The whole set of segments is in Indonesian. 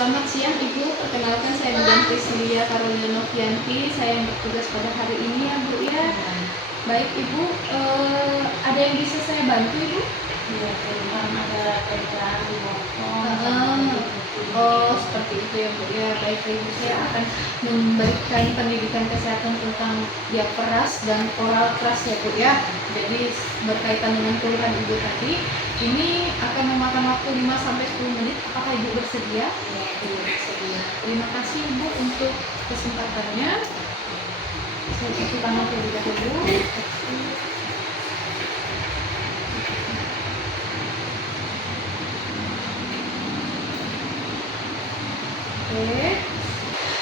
Selamat siang Ibu, perkenalkan saya Bidan Priscilia Carolina Novianti. Saya yang bertugas pada hari ini ya Bu ya. Baik Ibu, ada yang bisa saya bantu Ibu? Iya, memang ada pecahan di Oh seperti itu ya Bu ya. Baik Ibu, saya akan memberikan pendidikan kesehatan tentang diapras dan oral keras ya Bu ya. Jadi berkaitan dengan keluhan Ibu tadi, ini akan memakan waktu 5-10 menit. Apakah Ibu bersedia? Terima kasih Ibu untuk kesempatannya. Saya cuci tangan terlebih dahulu. Oke.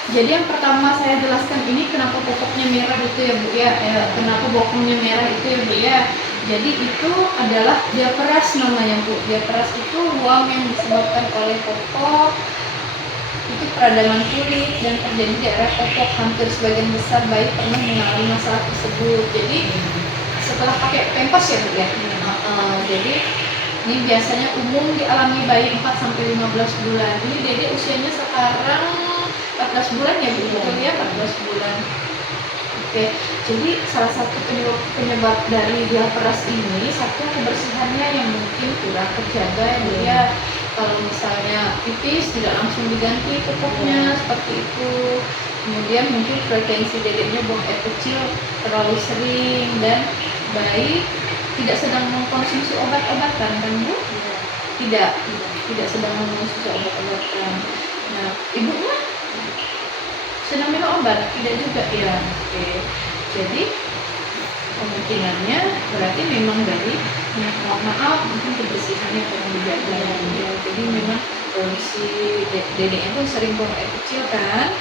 Jadi yang pertama saya jelaskan ini kenapa popoknya merah itu ya Bu ya. Kenapa bokongnya merah itu ya Bu ya. Jadi itu adalah diapras namanya Bu. Diapras itu ruam yang disebabkan oleh popok. Itu peradangan kulit dan terjadi di area popok. Hampir sebagian besar bayi pernah mengalami masalah tersebut. Jadi setelah pakai pempes ya Bu ya. Jadi ini biasanya umum dialami bayi 4-15 bulan. Ini Dede usianya sekarang 14 bulan ya Bu, betul ya, 14 bulan. Oke, jadi salah satu penyebab dari diapras ini, satu kebersihannya yang mungkin kurang terjaga ya Bu ya. Kalau misalnya pipis tidak langsung diganti popoknya seperti itu. Kemudian mungkin frekuensi dedeknya buang air kecil terlalu sering dan bayi tidak sedang mengkonsumsi obat-obatan kan Bu? Tidak sedang mengkonsumsi obat-obatan. Nah, ibunya sedang minum obat? Tidak juga ya. Oke. Jadi kemungkinannya berarti memang dari mohon maaf mungkin kebersihannya kurang dijaga ya. Jadi memang si dedeknya tuh sering buang air kecil kan.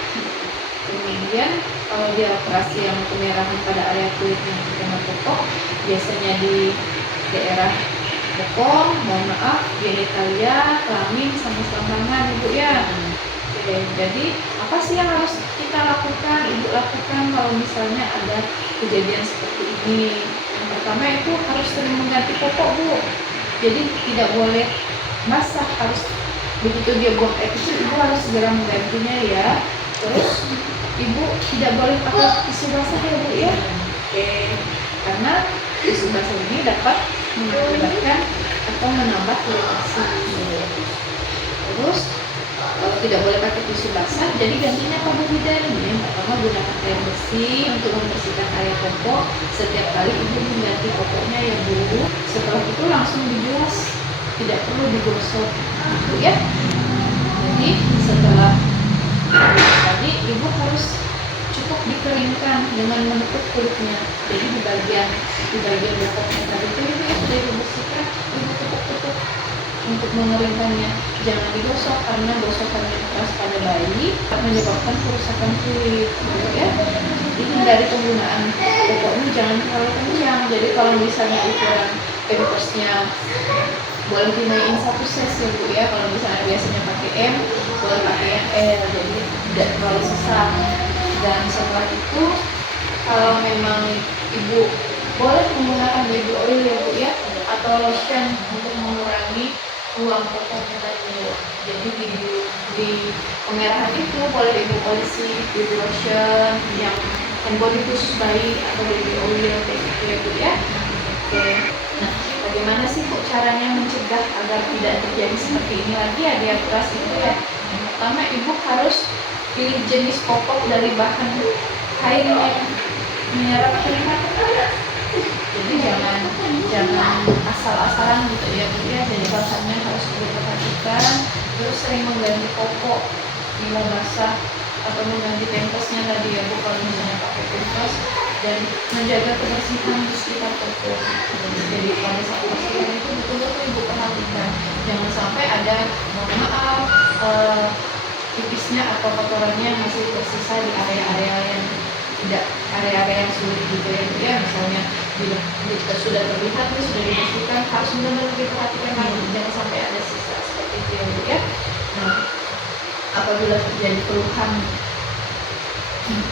Kemudian kalau dia operasi yang kemerahan pada area kulit yang terkena popok, biasanya di daerah bokong, mohon maaf, genitalia, kelamin, sama selangkangan Ibu ya. Oke, jadi apa sih yang harus kita lakukan, Ibu lakukan kalau misalnya ada kejadian seperti ini? Yang pertama itu harus sering mengganti popok Bu. Jadi tidak boleh basah, harus begitu dia buang air kecil, Ibu harus segera menggantinya ya. Terus Ibu tidak boleh pakai tisu basah ya Bu ya. Oke, karena tisu basah ini dapat mengakibatkan atau menambah iritasi. Terus tidak boleh pakai tisu basah, jadi gantinya apa Bu Bidan? Yang pertama gunakan air bersih untuk membersihkan area popok. Setiap kali Ibu mengganti popoknya ya Bu. Setelah itu langsung dibilas, tidak perlu digosok gitu ya. Jadi setelah tadi Ibu harus cukup dikeringkan dengan menutup kulitnya. Jadi di bagian popoknya tadi itu Ibu ya sudah dibersihkan, Ibu tutup untuk mengeringkannya. Jangan digosok karena gosokan yang keras pada bayi menyebabkan kerusakan kulit gitu ya. Hindari penggunaan popoknya jangan terlalu kencang. Jadi kalau misalnya ukuran pampersnya boleh dinaikin 1 size ya Bu ya. Kalau misalnya biasanya pakai M, boleh pakai yang L, jadi tidak terlalu sesak. Dan setelah itu kalau memang Ibu boleh menggunakan baby oil ya Bu ya, atau lotion untuk mengurangi ruang popoknya tadi. Jadi di pemerahan itu boleh Ibu olesi baby lotion yang body khusus bayi atau baby oil kayak gitu ya Bu ya. Oke. Nah, bagaimana sih Bu caranya mencegah agar tidak terjadi seperti ini lagi ya diapras itu ya? Yang pertama Ibu harus pilih jenis popok dari bahan kain yang menyerap keringat. Jadi jangan asal-asalan gitu ya Bu ya. Jadi bahannya harus diperhatikan. Terus sering mengganti popok bila basah atau mengganti pampasnya tadi ya Bu kalau misalnya pakai pampas, dan menjaga kebersihan di sekitar popok. Jadi pada saat persalinan itu betul-betul Ibu perhatikan, jangan sampai ada mohon maaf pipisnya atau kotorannya masih tersisa di area-area yang tidak, area-area yang sulit gitu ya Bu ya. Misalnya jika sudah terlihat itu sudah dibersihkan, harus benar-benar diperhatikan lagi, jangan sampai ada sisa seperti itu ya Bu ya. Nah, apabila terjadi keluhan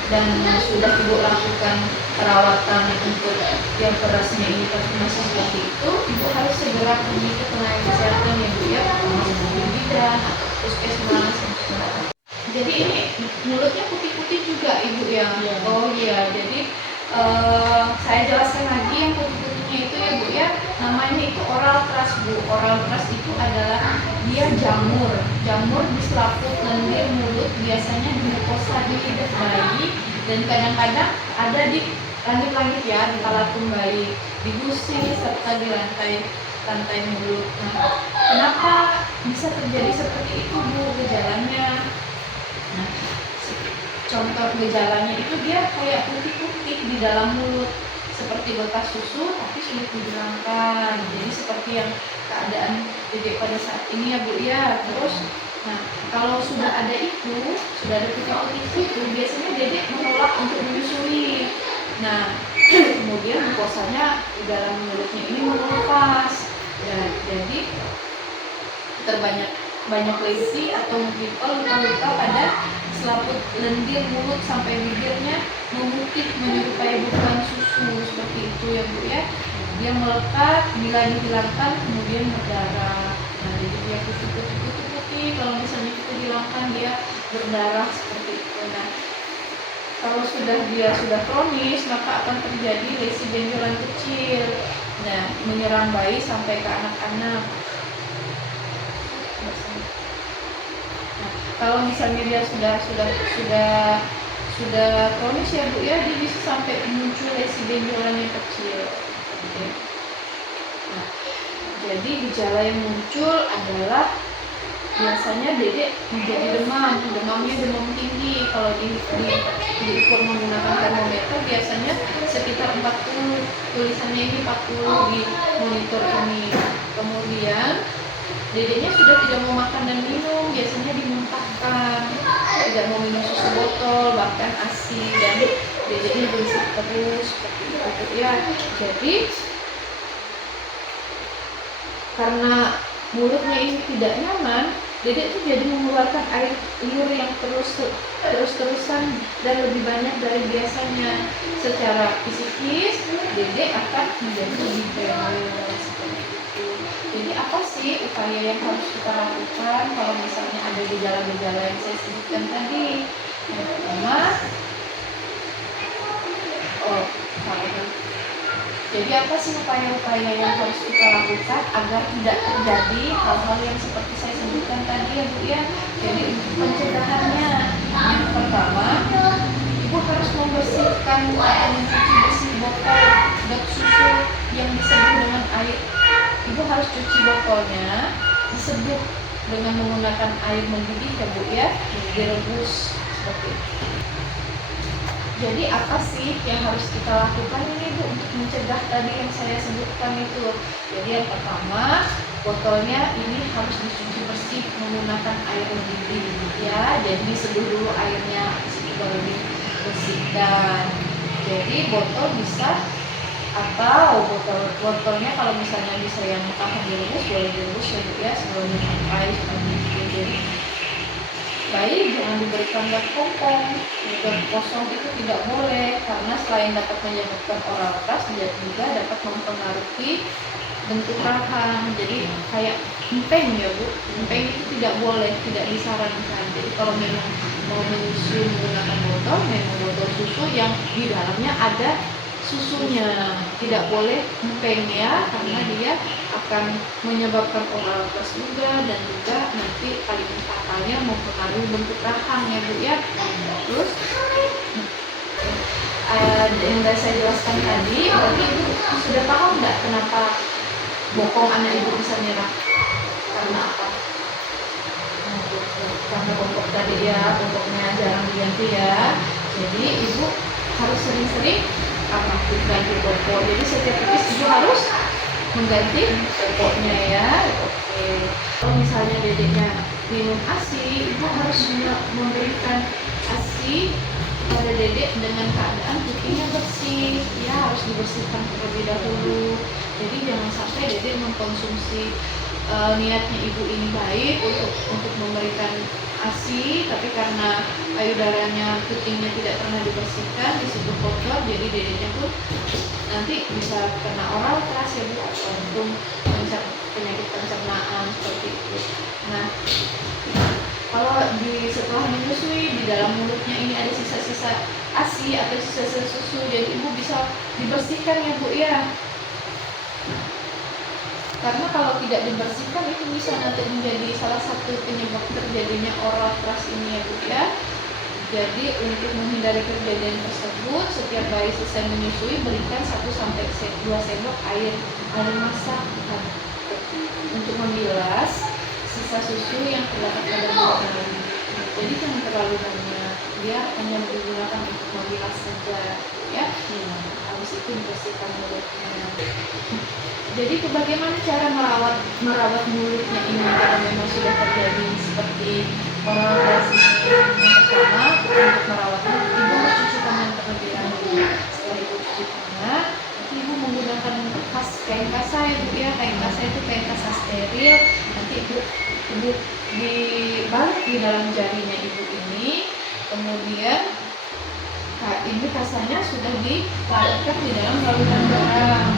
dan sudah Ibu lakukan perawatan untuk yang kerasnya ini masih seperti itu, Ibu harus segera pergi ke tenaga kesehatan ya Bu ya, rumah sakit bidan atau puskesmas untuk juga ibu ya. Iya. Oh iya, jadi saya jelaskan lagi yang putih-putihnya itu ya bu ya, namanya itu oral thrush bu. Oral thrush itu adalah dia jamur di selaput lendir mulut, biasanya di mukosa di lidah bayi, dan kadang-kadang ada di langit-langit ya, di palatung bayi, di gusi serta di lantai mulut. Nah, kenapa bisa terjadi seperti itu bu gejalanya? Nah, contoh gejalanya itu dia kayak putih-putih di dalam mulut, seperti bekas susu tapi sulit dihilangkan. Jadi seperti yang keadaan dedek pada saat ini ya bu ya. Terus, nah kalau sudah ada putih-putih itu, biasanya dedek menolak untuk menyusui. Nah, kemudian mukosanya di dalam mulutnya ini mengelupas. Ya, jadi banyak lesi atau luka-luka pada selaput lendir mulut sampai bibirnya memutih menyerupai bukan susu, seperti itu ya bu ya. Dia melekat, bila dihilangkan kemudian berdarah. Nah, jadi dia putih, kalau misalnya kita hilangkan dia berdarah seperti itu. Nah, kalau dia sudah kronis, maka akan terjadi lesi benjolan kecil. Nah, menyerang bayi sampai ke anak-anak. Nah, kalau misalnya dia sudah kronis ya bu ya, dia bisa sampai muncul lesi benjolan yang kecil. Oke. Nah, jadi gejala yang muncul adalah biasanya dedek menjadi demamnya demam tinggi. Kalau diukur menggunakan termometer biasanya sekitar 40, tulisannya ini 40 di monitor ini. Kemudian dedeknya sudah tidak mau makan dan minum, biasanya dimuntahkan, tidak mau minum susu botol, bahkan ASI, dan dedeknya berisik terus seperti itu ya. Jadi karena mulutnya ini tidak nyaman, dedek tuh jadi mengeluarkan air liur yang terus-terusan dan lebih banyak dari biasanya. Secara fisikis, dedek akan menjadi lebih bawel seperti itu. Jadi apa sih upaya yang harus kita lakukan kalau misalnya ada gejala-gejala yang saya sebutkan tadi? Yang pertama, jadi apa sih upaya-upaya yang harus kita lakukan agar tidak terjadi hal-hal yang seperti saya sebutkan tadi ya bu ya. Jadi untuk pencegahannya, yang pertama, ibu harus membersihkan atau mencuci bersih botol susu yang diseduh dengan air. Ibu harus cuci botolnya, diseduh dengan menggunakan air mendidih ya bu ya, direbus seperti itu. Jadi apa sih yang harus kita lakukan ini bu untuk mencegah tadi yang saya sebutkan itu? Jadi yang pertama, botolnya ini harus dicuci bersih menggunakan air mendidih ya. Jadi diseduh dulu airnya, baru dibersihkan. Jadi botol bisa, atau botolnya kalau misalnya bisa yang tahan direbus, boleh direbus ya sebelum sampai seperti itu. Jadi bayi jangan diberikan gas kompong, gas kosong itu tidak boleh, karena selain dapat menyebabkan oral thrush, dia juga dapat mempengaruhi bentuk rahang. Jadi kayak empeng ya bu, empeng itu tidak boleh, tidak disarankan. Jadi kalau memang mau menyusui menggunakan botol susu yang di dalamnya ada susunya, tidak boleh empeng ya, karena dia akan menyebabkan oral thrush juga, dan juga nanti paling fatalnya mempengaruhi bentuk rahang ya bu ya. Terus yang saya jelaskan tadi, berarti ibu sudah paham nggak kenapa bokong anak ibu bisa merah? Karena apa? Karena popok tadi ya, popoknya jarang diganti ya. Jadi ibu harus sering-sering ganti popok. Jadi setiap pipis ibu harus mengganti popoknya ya. Oke. Kalau misalnya dedeknya minum ASI, ibu harus memberikan ASI pada dedek dengan keadaan pipihnya bersih ya, harus dibersihkan terlebih dahulu. Jadi jangan sampai dedek mengkonsumsi niatnya ibu ini baik untuk memberikan ASI, tapi karena payudaranya, putingnya tidak pernah dibersihkan, disebut kotor, jadi dedeknya pun nanti bisa kena oral thrush ya bu, atau penyakit pencernaan seperti itu. Nah, kalau setelah menyusui dalam mulutnya ini ada sisa-sisa ASI atau sisa-sisa susu, jadi ibu bisa dibersihkan ya Bu ya. Karena kalau tidak dibersihkan itu bisa nanti menjadi salah satu penyebab terjadinya oral thrush ini ya Bu ya. Jadi untuk menghindari kejadian tersebut, setiap bayi selesai menyusui berikan 1-2 sendok air masak untuk membilas sisa susu yang terdapat pada makanan. Jadi jangan terlalu banyak, dia hanya digunakan untuk membilas saja ya. Habis itu dibersihkan mulutnya. Jadi bagaimana cara merawat mulutnya ini kalau memang sudah terjadi seperti oral thrush ini? Yang pertama, untuk merawatnya ibu harus cuci tangan terlebih dahulu. Setelah ibu cuci tangan, ibu menggunakan kain kasa ya Bu ya. Kain kasa itu kain kasa steril. Nanti ibu dibalik di dalam jarinya ibu ini, kemudian ini kasanya sudah dilarutkan di dalam larutan garam.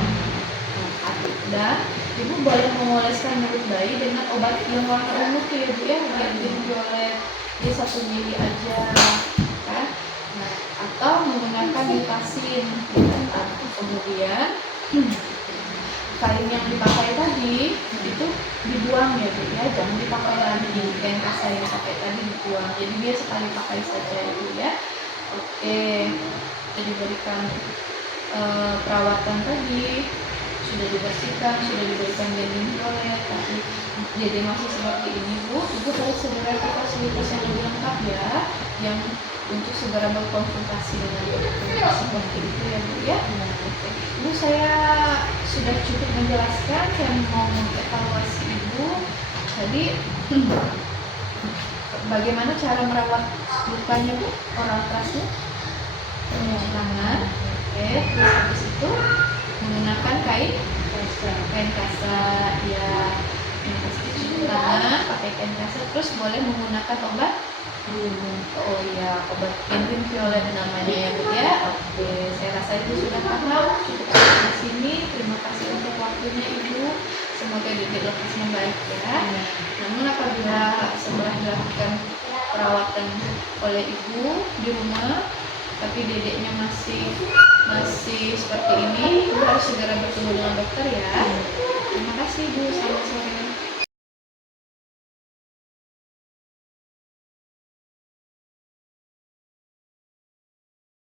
Dan ibu boleh mengoleskan mulut bayi dengan obat yang warna ungu tuh ya Bu ya, yang violet, dia 1 mili aja kan. Nah, atau menggunakan Nitasin gitu. Kemudian kain yang dipakai tadi itu dibuang ya Bu ya, jangan dipakai lagi. Kain kasa yang pakai tadi dibuang, jadi dia sekali pakai saja ya Bu ya. Oke, jadi berikan perawatan tadi, sudah dibersihkan, sudah diberikan daging violet, tapi jadi masih seperti ini Bu, ibu harus segera ke fasilitas yang lebih lengkap ya, yang untuk segera berkonsultasi dengan dokter seperti itu ya Bu ya. Oke. Bu, saya sudah cukup menjelaskan, saya mau mengevaluasi ibu tadi bagaimana cara merawat lukanya Bu, oral thrush-nya. Mencuci tangan, oke, terus habis itu menggunakan kain kasa ya, yang pasti cuci tangan pakai kain kasa, terus boleh menggunakan obat obat Entrin Violet namanya ya Bu ya. Oke, saya rasa Ibu sudah paham, cukup sampai di sini. Terima kasih untuk waktunya Ibu, semoga dedek lekasnya baik ya. Namun apabila setelah dilakukan perawatan oleh Ibu di rumah tapi dedeknya masih seperti ini, Ibu harus segera bertemu dengan dokter ya. Terima kasih Bu, selamat sore.